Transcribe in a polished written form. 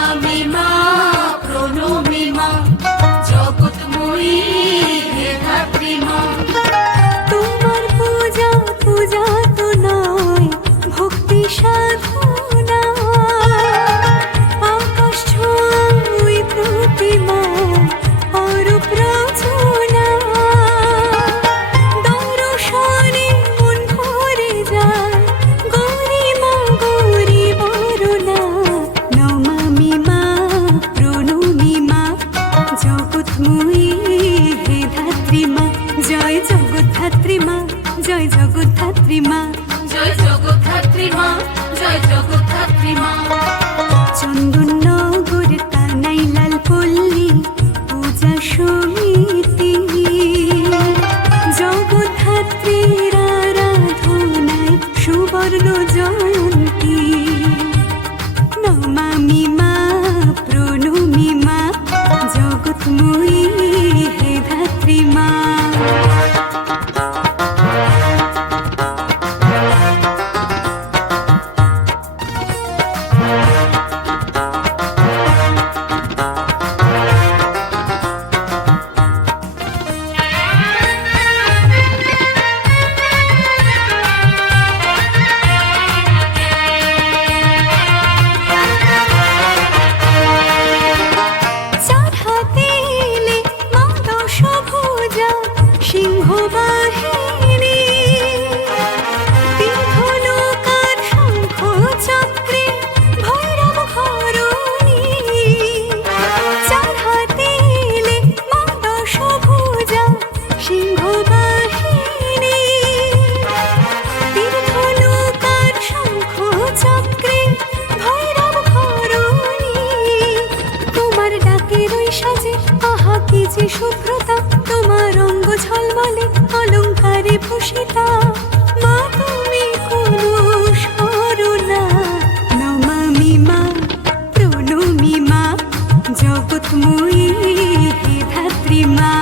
নমামি মা প্রণমি মা জগৎময়ী হে ধাত্রী মা। তোমার পূজা পূজা তো নয় ভক্তি সাধনা, আকাশ ছোঁয় প্রতিমা অরূপ রচনা, দর্শনে মন ভরে যায় গরিমা গৌরী বরণা। নমামি মা প্রণমি মা জগৎময়ী হে ধাত্রী মা। জয় জগদ্ধাত্রী মা, জয় জগদ্ধাত্রী মা, জয় জগদ্ধাত্রী মা, জয় জগদ্ধাত্রী মা। চন্দননগর কানাই লাল পল্লী পূজা সমিতি, জগদ্ধাত্রীর আরাধনায় সুবর্ণ জয়ন্তী। নমামি মা প্রণমি মা জগৎময়ী হে ধাত্রী মা। চার হাতে এলে মা দশভুজা সিংহবাহিনী, তিন ধনুকার শঙ্খ চক্রে ভৈরব ঘরণী। চার হাতে এলে মা দশভুজা সিংহবাহিনী, তিন ধনুকার শঙ্খ চক্রে ভৈরব ঘরণী। তোমার ডাকের ওই সাজে আহা কি যে শুভ্রতা, তোমার অঙ্গ ঝলমলে অলঙ্কারে ভূষিতা। মা তুমি কুরুষ করুণা। নমামি মা প্রণমি মা জগৎময়ী হে ধাত্রী মা।